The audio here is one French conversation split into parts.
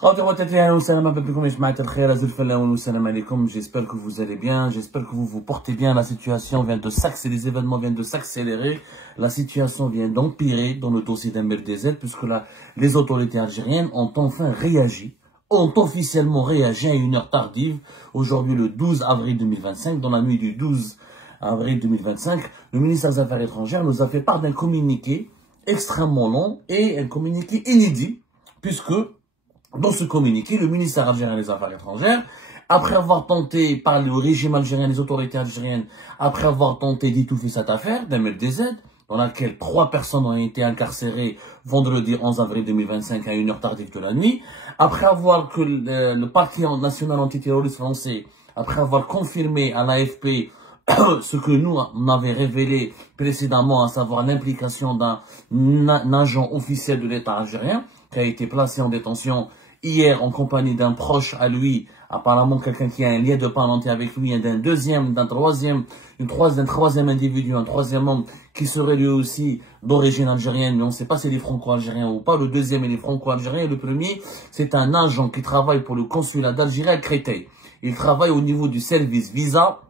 J'espère que vous allez bien, j'espère que vous vous portez bien. La situation vient de s'accélérer, les événements viennent de s'accélérer. La situation vient d'empirer dans le dossier d'MRDZ puisque les autorités algériennes ont enfin réagi, ont officiellement réagi à une heure tardive. Aujourd'hui, le 12 avril 2025, dans la nuit du 12 avril 2025, le ministère des Affaires étrangères nous a fait part d'un communiqué extrêmement long et un communiqué inédit puisque dans ce communiqué, le ministère algérien des Affaires étrangères, après avoir tenté, par le régime algérien, les autorités algériennes, après avoir tenté d'étouffer cette affaire d'MRDZ, dans laquelle 3 personnes ont été incarcérées vendredi 11 avril 2025 à une heure tardive de la nuit, après avoir que le Parti national antiterroriste français, après avoir confirmé à l'AFP ce que nous, on avait révélé précédemment, à savoir l'implication d'un agent officiel de l'État algérien, qui a été placé en détention hier en compagnie d'un proche à lui, apparemment quelqu'un qui a un lien de parenté avec lui, et d'un troisième individu, un troisième homme qui serait lui aussi d'origine algérienne, mais on ne sait pas si il est franco-algérien ou pas. Le deuxième, il est franco-algérien, et le premier, c'est un agent qui travaille pour le consulat d'Algérie à Créteil. Il travaille au niveau du service visa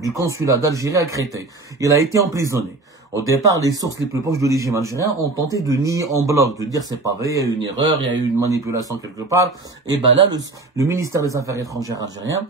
du consulat d'Algérie à Créteil. Il a été emprisonné. Au départ, les sources les plus proches du régime algérien ont tenté de nier en bloc, de dire c'est pas vrai, il y a eu une erreur, il y a eu une manipulation quelque part. Et ben là, le ministère des Affaires étrangères algérien,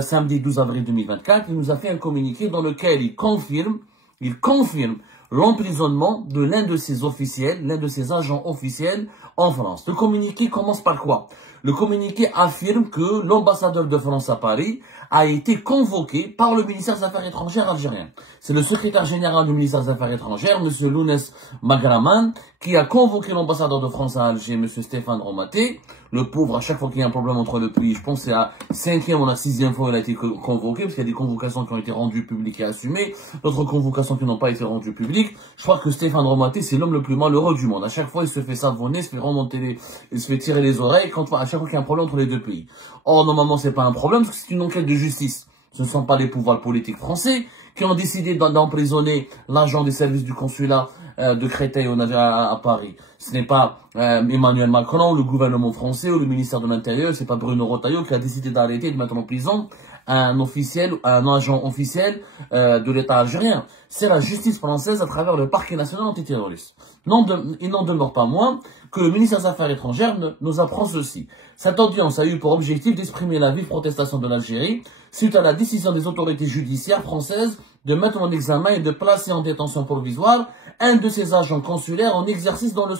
samedi 12 avril 2024, il nous a fait un communiqué dans lequel il confirme l'emprisonnement de l'un de ses officiels, l'un de ses agents officiels en France. Le communiqué commence par quoi? Le communiqué affirme que l'ambassadeur de France à Paris a été convoqué par le ministère des Affaires étrangères algérien. C'est le secrétaire général du ministère des Affaires étrangères, M. Lounès Magraman, qui a convoqué l'ambassadeur de France à Alger, M. Stéphane Romaté. Le pauvre, à chaque fois qu'il y a un problème entre le pays, je pense que c'est la 5e ou la 6e fois qu'il a été convoqué, parce qu'il y a des convocations qui ont été rendues publiques et assumées, d'autres convocations qui n'ont pas été rendues publiques. Je crois que Stéphane Romaté, c'est l'homme le plus malheureux du monde. À chaque fois, il se fait savonner, il se fait remonter il se fait tirer les oreilles à chaque fois qu'il y a un problème entre les deux pays. Or, normalement, c'est pas un problème, parce que c'est une enquête de justice. Ce ne sont pas les pouvoirs politiques français qui ont décidé d'emprisonner l'agent des services du consulat de Créteil à Paris. Ce n'est pas Emmanuel Macron, le gouvernement français ou le ministère de l'Intérieur, c'est pas Bruno Retailleau qui a décidé d'arrêter et de mettre en prison un agent officiel de l'État algérien. C'est la justice française à travers le parquet national antiterroriste. Il n'en demeure pas moins que le ministère des Affaires étrangères nous apprend ceci. Cette audience a eu pour objectif d'exprimer la vive protestation de l'Algérie suite à la décision des autorités judiciaires françaises de mettre en examen et de placer en détention provisoire un de ses agents consulaires en exercice sur le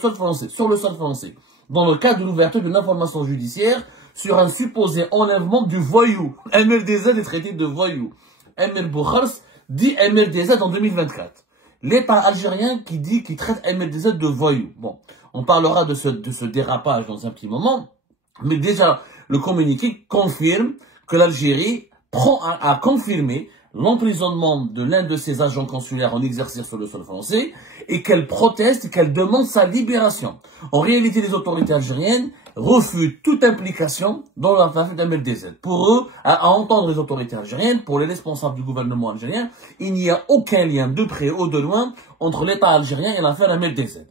sol français, dans le cadre de l'ouverture d'une information judiciaire sur un supposé enlèvement du voyou. MRDZ est traité de voyou. Emir Boukhars dit MRDZ en 2024. L'État algérien qui traite MRDZ de voyou. Bon, on parlera de ce dérapage dans un petit moment, mais déjà, le communiqué confirme que l'Algérie a confirmé l'emprisonnement de l'un de ses agents consulaires en exercice sur le sol français et qu'elle proteste et qu'elle demande sa libération. En réalité, les autorités algériennes refusent toute implication dans l'affaire d'MRDZ. Pour eux, à entendre les autorités algériennes, pour les responsables du gouvernement algérien, il n'y a aucun lien de près ou de loin entre l'État algérien et l'affaire MRDZ.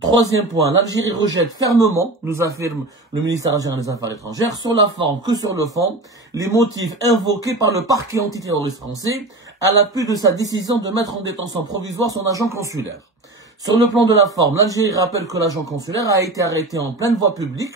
Troisième point, l'Algérie rejette fermement, nous affirme le ministère algérien des Affaires étrangères, sur la forme que sur le fond, les motifs invoqués par le parquet antiterroriste français à l'appui de sa décision de mettre en détention provisoire son agent consulaire. Sur le plan de la forme, l'Algérie rappelle que l'agent consulaire a été arrêté en pleine voie publique,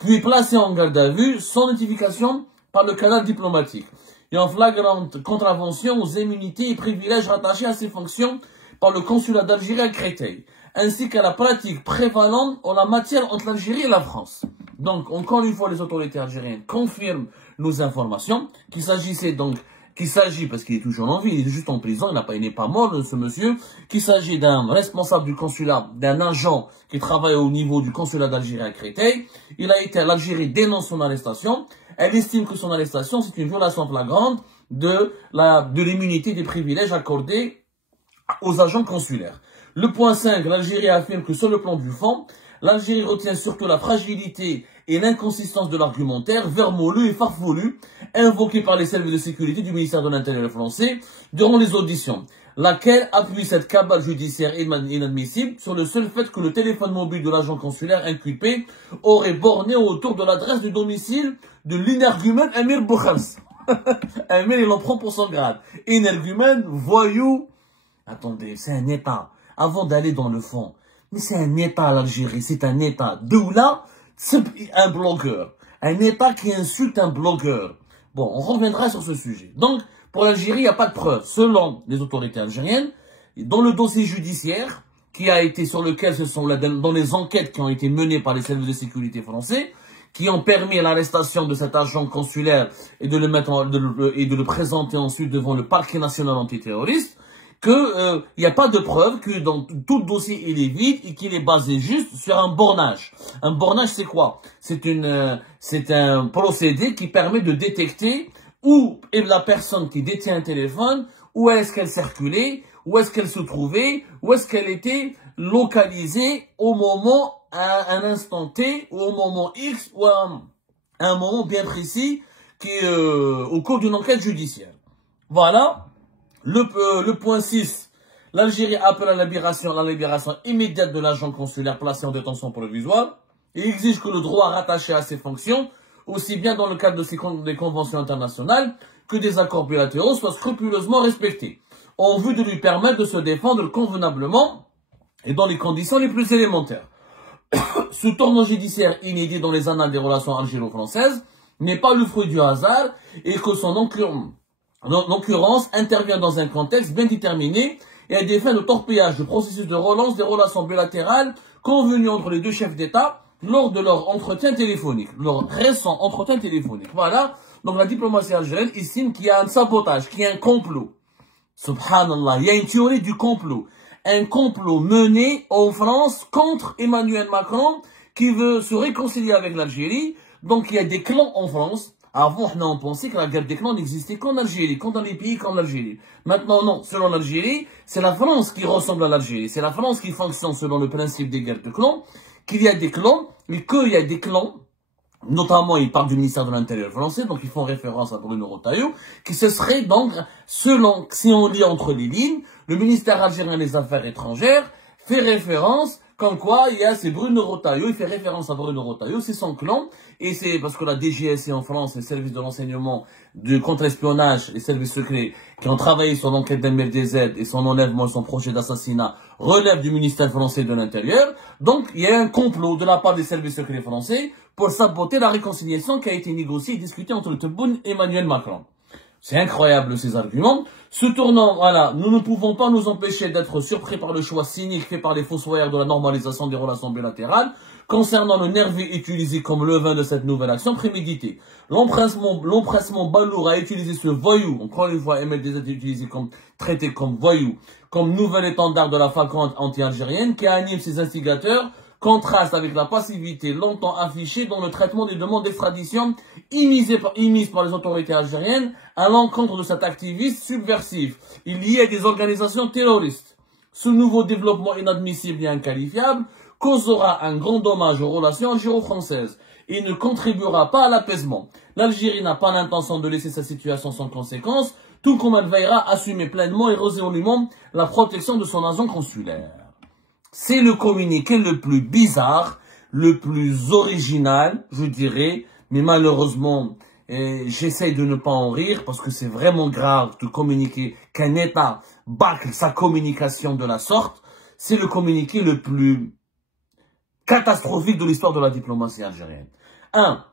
puis placé en garde à vue sans notification par le canal diplomatique, et en flagrante contravention aux immunités et privilèges rattachés à ses fonctions par le consulat d'Algérie à Créteil, ainsi qu'à la pratique prévalente en la matière entre l'Algérie et la France. Donc, encore une fois, les autorités algériennes confirment nos informations, qu'il s'agit, parce qu'il est toujours en vie, il est juste en prison, il n'est pas mort, ce monsieur, qu'il s'agit d'un responsable du consulat, d'un agent qui travaille au niveau du consulat d'Algérie à Créteil. L'Algérie dénonce son arrestation. Elle estime que son arrestation, c'est une violation flagrante de l'immunité et des privilèges accordés aux agents consulaires. Le point 5, l'Algérie affirme que sur le plan du fond, l'Algérie retient surtout la fragilité et l'inconsistance de l'argumentaire vermoulu et farfelu invoqué par les services de sécurité du ministère de l'Intérieur français durant les auditions. laquelle appuie cette cabale judiciaire inadmissible sur le seul fait que le téléphone mobile de l'agent consulaire inculpé aurait borné autour de l'adresse du domicile de l'énergumène Amir Boukhams. Amir, il en prend pour son grade. Énergumène, voyou. Attendez, c'est un État. Avant d'aller dans le fond, mais c'est un État l'Algérie, c'est un État. D'où là, c'est un blogueur. Un État qui insulte un blogueur. Bon, on reviendra sur ce sujet. Donc, pour l'Algérie, il n'y a pas de preuves. Selon les autorités algériennes, dans le dossier judiciaire, qui a été sur lequel ce sont dans les enquêtes qui ont été menées par les services de sécurité français, qui ont permis l'arrestation de cet agent consulaire et de le présenter ensuite devant le parquet national antiterroriste, il n'y a pas de preuve que dans tout le dossier il est vide et qu'il est basé juste sur un bornage. Un bornage, c'est quoi? C'est un procédé qui permet de détecter où est la personne qui détient un téléphone, où est-ce qu'elle circulait, où est-ce qu'elle se trouvait, où est-ce qu'elle était localisée au moment, à un instant T, ou au moment X, ou à un moment bien précis, au cours d'une enquête judiciaire. Voilà. Le point 6. L'Algérie appelle à la libération immédiate de l'agent consulaire placé en détention provisoire et exige que le droit rattaché à ses fonctions, aussi bien dans le cadre des conventions internationales que des accords bilatéraux, soit scrupuleusement respectés, en vue de lui permettre de se défendre convenablement et dans les conditions les plus élémentaires. Ce tournant judiciaire inédit dans les annales des relations algéro-françaises n'est pas le fruit du hasard et que son occurrence intervient dans un contexte bien déterminé et à des fins de torpillage du processus de relance des relations bilatérales convenues entre les deux chefs d'État lors de leur entretien téléphonique, leur récent entretien téléphonique. Voilà, donc la diplomatie algérienne estime qu'il y a un sabotage, qu'il y a un complot. Subhanallah, il y a une théorie du complot. Un complot mené en France contre Emmanuel Macron qui veut se réconcilier avec l'Algérie. Donc il y a des clans en France. Avant, on pensait que la guerre des clans n'existait qu'en Algérie, qu'en dans les pays comme l'Algérie. Maintenant, non. Selon l'Algérie, c'est la France qui ressemble à l'Algérie. C'est la France qui fonctionne selon le principe des guerres de clans. Qu'il y a des clans, mais qu'il y a des clans, notamment ils parlent du ministère de l'Intérieur français, donc ils font référence à Bruno Retailleau, qui se serait donc, selon, si on lit entre les lignes, le ministère algérien des Affaires étrangères fait référence, comme quoi il y a c'est Bruno Retailleau, il fait référence à Bruno Retailleau, c'est son clan, et c'est parce que la DGSI en France, les services de renseignement, de contre-espionnage, les services secrets, qui ont travaillé sur l'enquête d'MLDZ et son enlèvement et son projet d'assassinat, relèvent du ministère français de l'Intérieur. Donc, il y a un complot de la part des services secrets français pour saboter la réconciliation qui a été négociée et discutée entre Tebboune et Emmanuel Macron. C'est incroyable ces arguments. Ce tournant, voilà, nous ne pouvons pas nous empêcher d'être surpris par le choix cynique fait par les fossoyeurs de la normalisation des relations bilatérales concernant le nerveux utilisé comme levain de cette nouvelle action préméditée. L'empressement balourd à utiliser ce voyou, encore une fois, MLDZ est utilisé comme traité comme voyou, comme nouvel étendard de la faconde anti-algérienne qui anime ses instigateurs, contraste avec la passivité longtemps affichée dans le traitement des demandes d'extradition émises par les autorités algériennes à l'encontre de cet activiste subversif. Il y a des organisations terroristes. Ce nouveau développement inadmissible et inqualifiable causera un grand dommage aux relations algéro-françaises et ne contribuera pas à l'apaisement. L'Algérie n'a pas l'intention de laisser sa situation sans conséquence, tout comme elle veillera à assumer pleinement et résolument la protection de son agent consulaire. C'est le communiqué le plus bizarre, le plus original, je dirais, mais malheureusement, j'essaye de ne pas en rire parce que c'est vraiment grave de communiquer qu'un État bâcle sa communication de la sorte. C'est le communiqué le plus catastrophique de l'histoire de la diplomatie algérienne. 1.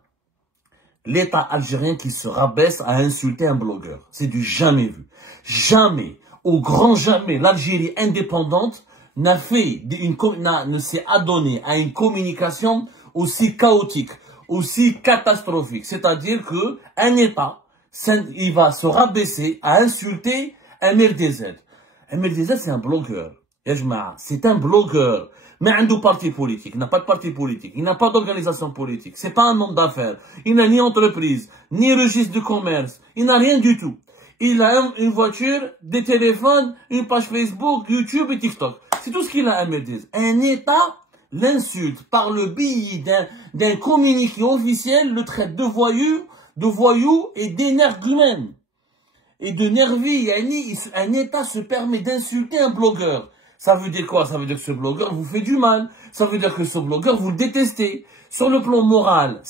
L'État algérien qui se rabaisse à insulter un blogueur. C'est du jamais vu. Jamais, au grand jamais, l'Algérie indépendante ne s'est adonné à une communication aussi chaotique, aussi catastrophique. C'est-à-dire que un État, il va se rabaisser à insulter un MLDZ. Un MLDZ, c'est un blogueur. C'est un blogueur. Mais un parti politique, il n'a pas de parti politique, il n'a pas d'organisation politique, c'est pas un homme d'affaires, il n'a ni entreprise, ni registre de commerce, il n'a rien du tout. Il a une voiture, des téléphones, une page Facebook, YouTube et TikTok. C'est tout ce qu'il a à me dire. Un État l'insulte par le biais d'un communiqué officiel, le traite de voyou et d'énergumène. et de nervis. Un État se permet d'insulter un blogueur. Ça veut dire quoi? Ça veut dire que ce blogueur vous fait du mal. Ça veut dire que ce blogueur, vous le détestez. Sur le plan moral,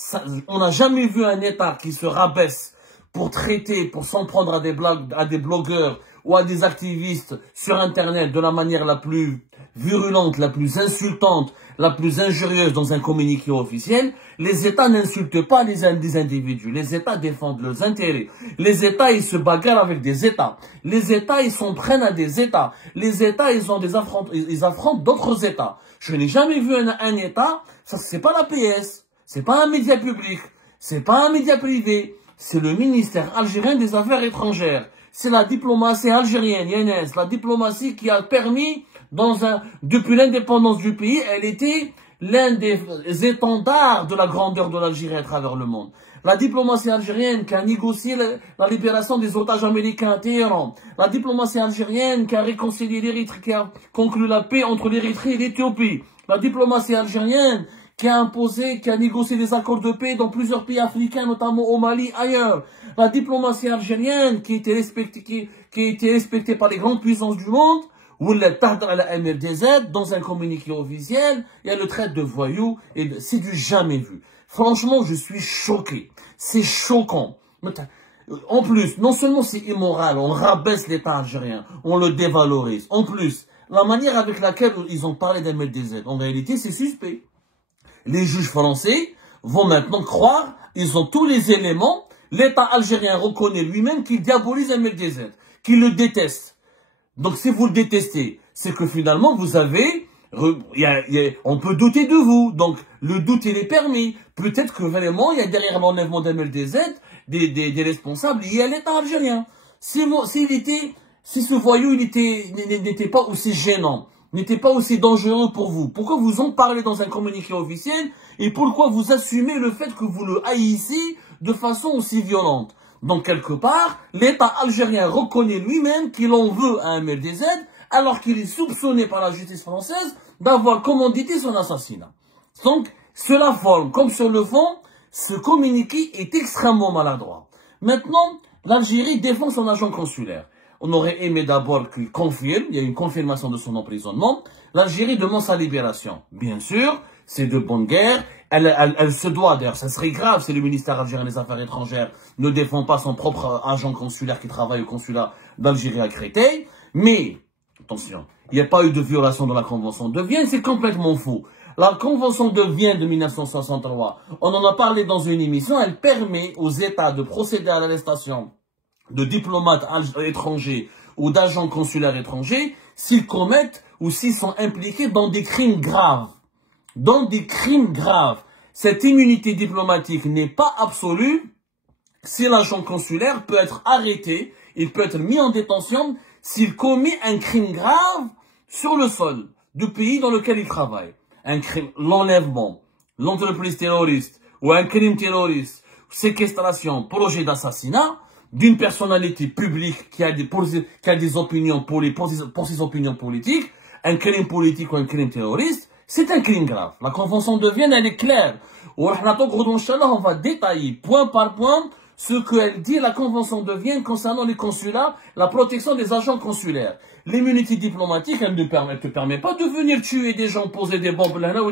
on n'a jamais vu un État qui se rabaisse pour traiter, pour s'en prendre à des blogueurs ou à des activistes sur Internet de la manière la plus virulente, la plus insultante, la plus injurieuse dans un communiqué officiel. Les États n'insultent pas des individus. Les États défendent leurs intérêts. Les États, ils se bagarrent avec des États. Les États, ils s'en prennent à des États. Les États, ils affrontent d'autres États. Je n'ai jamais vu un État, ça c'est pas la PS, c'est pas un média public, c'est pas un média privé, c'est le ministère algérien des Affaires étrangères. C'est la diplomatie algérienne, Younes, la diplomatie qui a permis, depuis l'indépendance du pays, elle était l'un des étendards de la grandeur de l'Algérie à travers le monde. La diplomatie algérienne qui a négocié la libération des otages américains à Téhéran. La diplomatie algérienne qui a réconcilié l'Érythrée, qui a conclu la paix entre l'Érythrée et l'Éthiopie. La diplomatie algérienne qui a négocié des accords de paix dans plusieurs pays africains, notamment au Mali, ailleurs. La diplomatie algérienne qui a été respectée par les grandes puissances du monde, ou le Tahdra à la MRDZ, dans un communiqué officiel, il y a le trait de voyous, et c'est du jamais vu. Franchement, je suis choqué. C'est choquant. En plus, non seulement c'est immoral, on rabaisse l'État algérien, on le dévalorise. En plus, la manière avec laquelle ils ont parlé d'MRDZ, en réalité, c'est suspect. Les juges français vont maintenant croire, ils ont tous les éléments, l'État algérien reconnaît lui-même qu'il diabolise MRDZ, qu'il le déteste. Donc si vous le détestez, c'est que finalement vous avez, on peut douter de vous, donc le doute il est permis. Peut-être que vraiment il y a derrière l'enlèvement d'MLDZ des responsables liés à l'État algérien. Si ce voyou n'était pas aussi gênant, n'était pas aussi dangereux pour vous, pourquoi vous en parlez dans un communiqué officiel et pourquoi vous assumez le fait que vous le haïssez de façon aussi violente? Donc, quelque part, l'État algérien reconnaît lui-même qu'il en veut à MLDZ, alors qu'il est soupçonné par la justice française d'avoir commandité son assassinat. Donc, sur la forme comme sur le fond, ce communiqué est extrêmement maladroit. Maintenant, l'Algérie défend son agent consulaire. On aurait aimé d'abord qu'il confirme, il y a une confirmation de son emprisonnement. L'Algérie demande sa libération. Bien sûr, c'est de bonne guerre. Elle se doit, d'ailleurs, ça serait grave si le ministère algérien des Affaires étrangères ne défend pas son propre agent consulaire qui travaille au consulat d'Algérie à Créteil. Mais, attention, il n'y a pas eu de violation de la Convention de Vienne, c'est complètement faux. La Convention de Vienne de 1963, on en a parlé dans une émission, elle permet aux États de procéder à l'arrestation de diplomates étrangers ou d'agents consulaires étrangers s'ils commettent ou s'ils sont impliqués dans des crimes graves. Dans des crimes graves. Cette immunité diplomatique n'est pas absolue si l'agent consulaire peut être arrêté, il peut être mis en détention s'il commet un crime grave sur le sol du pays dans lequel il travaille. Un crime, l'enlèvement, l'entreprise terroriste ou un crime terroriste, séquestration, projet d'assassinat d'une personnalité publique qui a des opinions pour ses opinions politiques, un crime politique ou un crime terroriste, c'est un crime grave. La Convention de Vienne, elle est claire. On va détailler point par point ce qu'elle dit la Convention de Vienne concernant les consulats, la protection des agents consulaires. L'immunité diplomatique, elle ne te permet pas de venir tuer des gens, poser des bombes là ou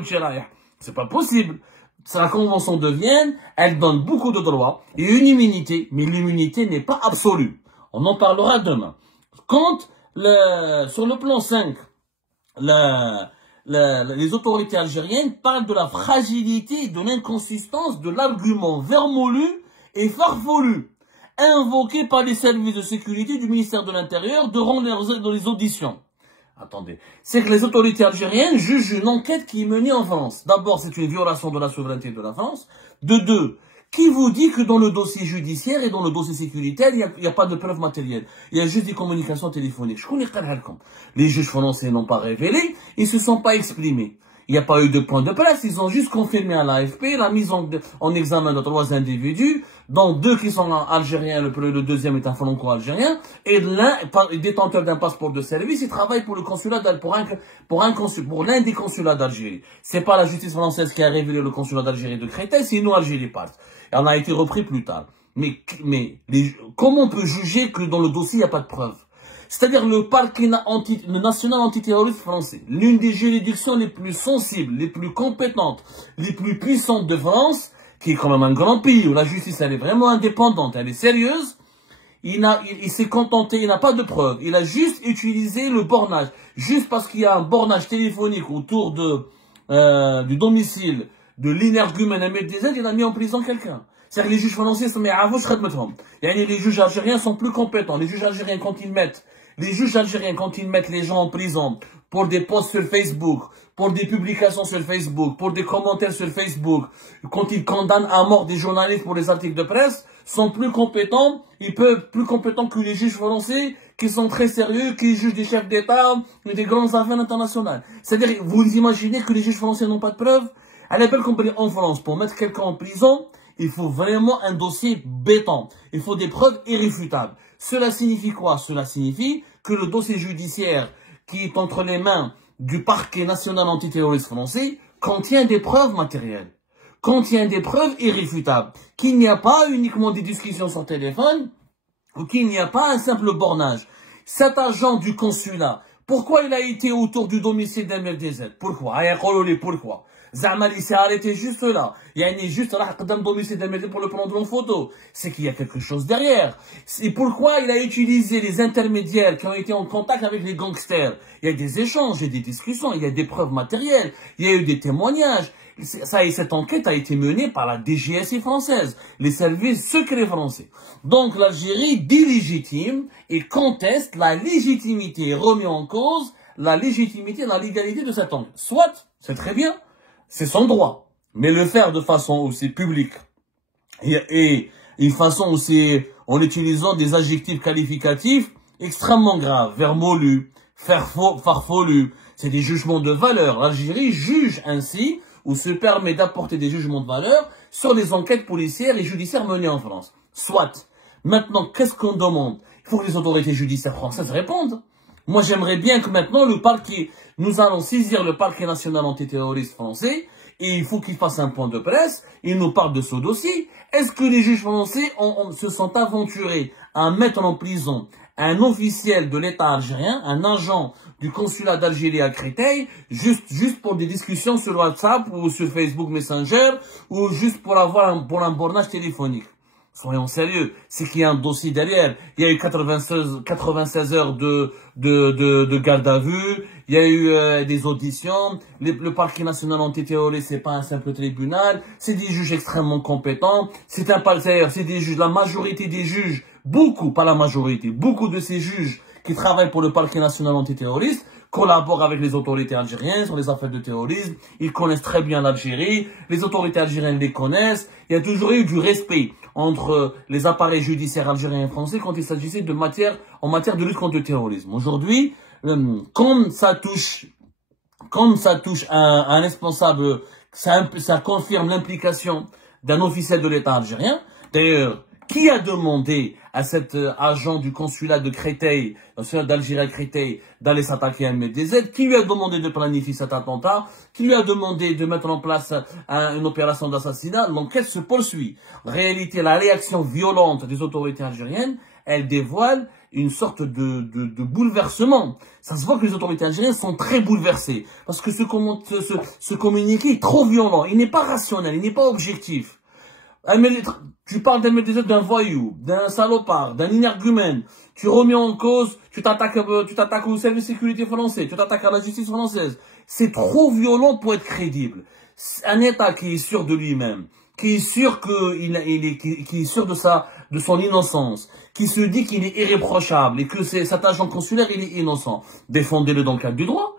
c'est pas possible. C'est la Convention de Vienne, elle donne beaucoup de droits et une immunité, mais l'immunité n'est pas absolue. On en parlera demain. Quand, sur le plan 5, les autorités algériennes parlent de la fragilité et de l'inconsistance de l'argument vermoulu et farfelu invoqué par les services de sécurité du ministère de l'Intérieur durant les auditions. Attendez, c'est que les autorités algériennes jugent une enquête qui est menée en France. D'abord, c'est une violation de la souveraineté de la France. De deux, qui vous dit que dans le dossier judiciaire et dans le dossier sécuritaire, il n'y a pas de preuves matérielles. Il y a juste des communications téléphoniques. Je connais pas. Les juges français n'ont pas révélé, ils se sont pas exprimés. Il n'y a pas eu de point de presse, ils ont juste confirmé à l'AFP la mise en examen de 3 individus, dont 2 qui sont algériens, le deuxième est un franco-algérien, et l'un, détenteur d'un passeport de service, il travaille pour le consulat pour l'un des consulats d'Algérie. C'est pas la justice française qui a révélé le consulat d'Algérie de Créteil, c'est nous, Algérie part. Et on a été repris plus tard. comment on peut juger que dans le dossier, il n'y a pas de preuves? C'est-à-dire le parquet national antiterroriste français, l'une des juridictions les plus sensibles, les plus compétentes, les plus puissantes de France, qui est quand même un grand pays où la justice, elle est vraiment indépendante, elle est sérieuse, il s'est contenté, il n'a pas de preuves. Il a juste utilisé le bornage. Juste parce qu'il y a un bornage téléphonique autour du domicile de l'énergumène MLDZ, il a mis en prison quelqu'un. C'est-à-dire que les juges français, les juges algériens sont plus compétents. Les juges algériens, quand ils mettent les gens en prison pour des posts sur Facebook, pour des publications sur Facebook, pour des commentaires sur Facebook, quand ils condamnent à mort des journalistes pour les articles de presse, sont plus compétents, plus compétents que les juges français, qui sont très sérieux, qui jugent des chefs d'État, des grandes affaires internationales. C'est-à-dire, vous imaginez que les juges français n'ont pas de preuves? À la belle compagnie en France, pour mettre quelqu'un en prison, il faut vraiment un dossier béton. Il faut des preuves irréfutables. Cela signifie quoi? Cela signifie que le dossier judiciaire qui est entre les mains du parquet national antiterroriste français contient des preuves matérielles, contient des preuves irréfutables, qu'il n'y a pas uniquement des discussions sur téléphone ou qu'il n'y a pas un simple bornage. Cet agent du consulat, pourquoi il a été autour du domicile d'MLDZ? Pourquoi? Pourquoi? Zahmal, il s'est arrêté juste là. Il y a juste là, domicile d'MLDZ pour le prendre en photo. C'est qu'il y a quelque chose derrière. C'est pourquoi il a utilisé les intermédiaires qui ont été en contact avec les gangsters. Il y a des échanges, il y a des discussions, il y a des preuves matérielles, il y a eu des témoignages. Cette enquête a été menée par la DGSI française, les services secrets français. Donc l'Algérie dit légitime et conteste la légitimité, remet en cause la légitimité, la légalité de cette enquête. Soit, c'est très bien, c'est son droit, mais le faire de façon aussi publique et une façon aussi en utilisant des adjectifs qualificatifs extrêmement graves, vermoulu, farfelu, c'est des jugements de valeur. L'Algérie juge ainsi ou se permet d'apporter des jugements de valeur sur les enquêtes policières et judiciaires menées en France. Soit. Maintenant, qu'est-ce qu'on demande? Il faut que les autorités judiciaires françaises répondent. Moi, j'aimerais bien que maintenant, nous allons saisir le parquet national antiterroriste français et il faut qu'il fasse un point de presse. Il nous parle de ce dossier. Est-ce que les juges français se sont aventurés à mettre en prison un officiel de l'État algérien, un agent du consulat d'Algérie à Créteil, juste pour des discussions sur WhatsApp ou sur Facebook Messenger, ou juste pour avoir un bornage téléphonique? Soyons sérieux, c'est qu'il y a un dossier derrière. Il y a eu 96 heures de garde à vue, il y a eu des auditions, le parquet national antiterroriste, c'est pas un simple tribunal, c'est des juges extrêmement compétents, c'est des juges, la majorité des juges, beaucoup, pas la majorité, beaucoup de ces juges qui travaillent pour le parquet national antiterroriste collaborent avec les autorités algériennes sur les affaires de terrorisme. Ils connaissent très bien l'Algérie. Les autorités algériennes les connaissent. Il y a toujours eu du respect entre les appareils judiciaires algériens et français quand il s'agissait en matière de lutte contre le terrorisme. Aujourd'hui, comme ça touche un responsable, ça confirme l'implication d'un officiel de l'État algérien. D'ailleurs, qui a demandé à cet agent du consulat de Créteil, d'Algérie à Créteil, d'aller s'attaquer à MLDZ? Qui lui a demandé de planifier cet attentat? Qui lui a demandé de mettre en place une opération d'assassinat? L'enquête se poursuit. En réalité, la réaction violente des autorités algériennes, elle dévoile une sorte de bouleversement. Ça se voit que les autorités algériennes sont très bouleversées. Parce que ce communiqué est trop violent. Il n'est pas rationnel, il n'est pas objectif. Tu parles d'un voyou, d'un salopard, d'un énergumène. Tu remets en cause, tu t'attaques au service de sécurité français, tu t'attaques à la justice française. C'est trop violent pour être crédible. Un État qui est sûr de lui-même, qui est sûr qui est sûr de son innocence, qui se dit qu'il est irréprochable et que cet agent consulaire, il est innocent. Défendez-le dans le cadre du droit.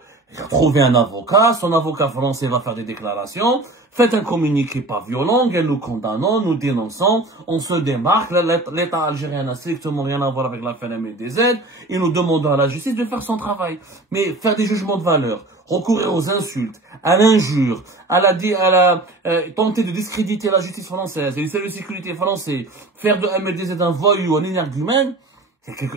Trouvez un avocat, son avocat français va faire des déclarations, faites un communiqué pas violent, nous condamnons, nous dénonçons, on se démarque, l'État algérien n'a strictement rien à voir avec l'affaire MLDZ, et nous demandons à la justice de faire son travail. Mais faire des jugements de valeur, recourir aux insultes, à l'injure, tenter de discréditer la justice française et les services de sécurité français, faire de MLDZ un voyou, un énergumène,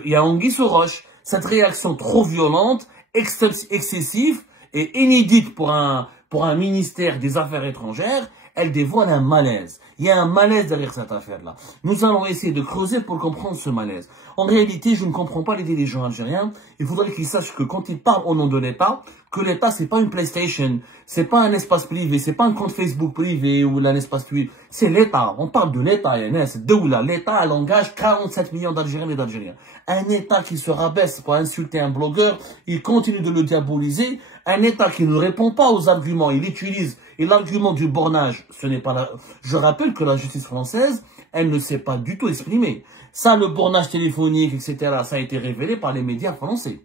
il y a anguille sous roche. Cette réaction trop violente, excessif et inédite pour un ministère des Affaires étrangères, elle dévoile un malaise. Il y a un malaise derrière cette affaire-là. Nous allons essayer de creuser pour comprendre ce malaise. En réalité, je ne comprends pas les dirigeants algériens. Il faudrait qu'ils sachent que quand ils parlent au nom de l'État, que l'État, c'est pas une PlayStation, c'est pas un espace privé, c'est pas un compte Facebook privé ou un espace privé. C'est l'État. On parle de l'État, c'est Doula. L'État, elle engage 47 millions d'Algériens et d'Algériens. Un État qui se rabaisse pour insulter un blogueur, il continue de le diaboliser. Un État qui ne répond pas aux arguments, il utilise, et l'argument du bornage, ce n'est pas la... Je rappelle que la justice française, elle ne s'est pas du tout exprimée. Ça, le bornage téléphonique, etc., ça a été révélé par les médias français.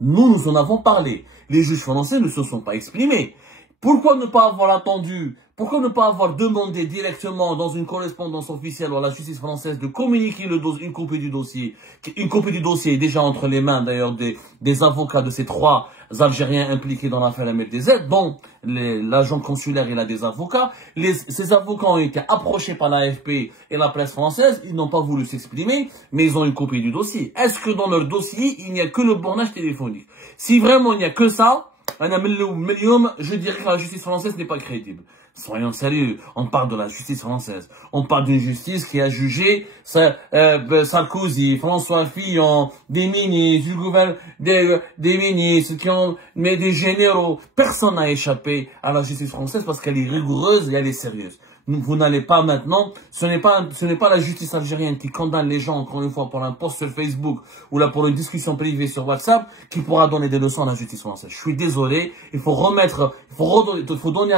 Nous en avons parlé. Les juges français ne se sont pas exprimés. Pourquoi ne pas avoir attendu? Pourquoi ne pas avoir demandé directement dans une correspondance officielle à la justice française de communiquer une copie du dossier? Une copie du dossier est déjà entre les mains d'ailleurs des avocats de ces 3 Algériens impliqués dans l'affaire MLDZ, dont l'agent consulaire il a des avocats. Ces avocats ont été approchés par l'AFP et la presse française, ils n'ont pas voulu s'exprimer, mais ils ont une copie du dossier. Est-ce que dans leur dossier, il n'y a que le bornage téléphonique? Si vraiment il n'y a que ça, je dirais que la justice française n'est pas crédible. Soyons sérieux, on parle de la justice française. On parle d'une justice qui a jugé Sarkozy, François Fillon, des ministres, du gouvernement, des ministres qui ont mais des généraux. Personne n'a échappé à la justice française parce qu'elle est rigoureuse et elle est sérieuse. Vous n'allez pas maintenant, ce n'est pas la justice algérienne qui condamne les gens, encore une fois, pour un post sur Facebook ou là pour une discussion privée sur WhatsApp qui pourra donner des leçons à la justice française. Je suis désolé, il faut redonner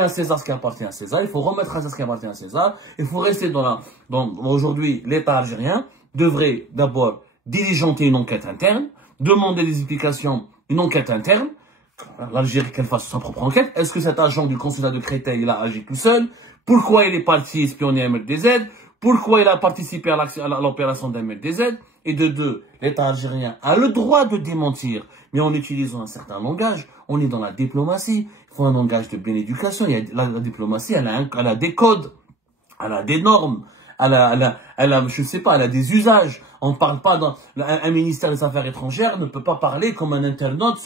à César ce qui appartient à César, il faut remettre à César ce qui appartient à César, il faut rester aujourd'hui, l'État algérien devrait d'abord diligenter une enquête interne, demander des explications, une enquête interne, l'Algérie qu'elle fasse sa propre enquête. Est-ce que cet agent du consulat de Créteil il a agi tout seul? Pourquoi il est parti espionner MLDZ? Pourquoi il a participé à l'opération d'MLDZ? Et de 2, l'État algérien a le droit de démentir, mais en utilisant un certain langage. On est dans la diplomatie, il faut un langage de pleine éducation. La diplomatie, elle a des codes, elle a des normes, elle a des usages. On parle pas un ministère des Affaires étrangères ne peut pas parler comme un internaute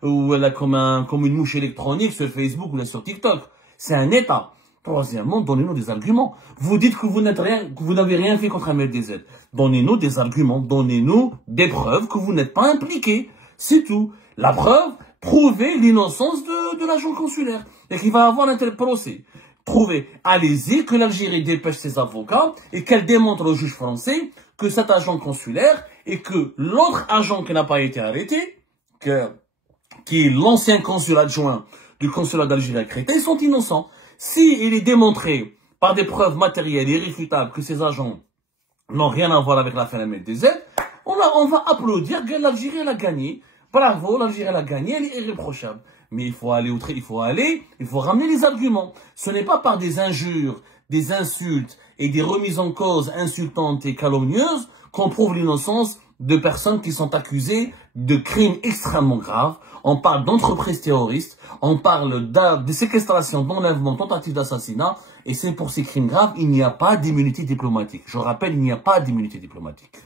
comme une mouche électronique sur Facebook ou sur TikTok. C'est un État. Troisièmement, donnez-nous des arguments. Vous dites que vous n'avez rien fait contre MLDZ. Donnez-nous des arguments, donnez-nous des preuves que vous n'êtes pas impliqué. C'est tout. La preuve, prouvez l'innocence de l'agent consulaire. Et qu'il va avoir un tel procès. Prouvez, allez-y, que l'Algérie dépêche ses avocats et qu'elle démontre au juge français que cet agent consulaire et que l'autre agent qui n'a pas été arrêté, qui est l'ancien consul adjoint du consulat d'Algérie à Créteil, sont innocents. Si il est démontré par des preuves matérielles irréfutables que ces agents n'ont rien à voir avec l'affaire MLDZ, on va applaudir que l'Algérie a gagné. Bravo, l'Algérie a gagné, elle est irréprochable. Mais il faut ramener les arguments. Ce n'est pas par des injures, des insultes et des remises en cause insultantes et calomnieuses qu'on prouve l'innocence de personnes qui sont accusées de crimes extrêmement graves. On parle d'entreprises terroristes, on parle de séquestration, d'enlèvement, tentative d'assassinat, et c'est pour ces crimes graves, il n'y a pas d'immunité diplomatique. Je rappelle, il n'y a pas d'immunité diplomatique.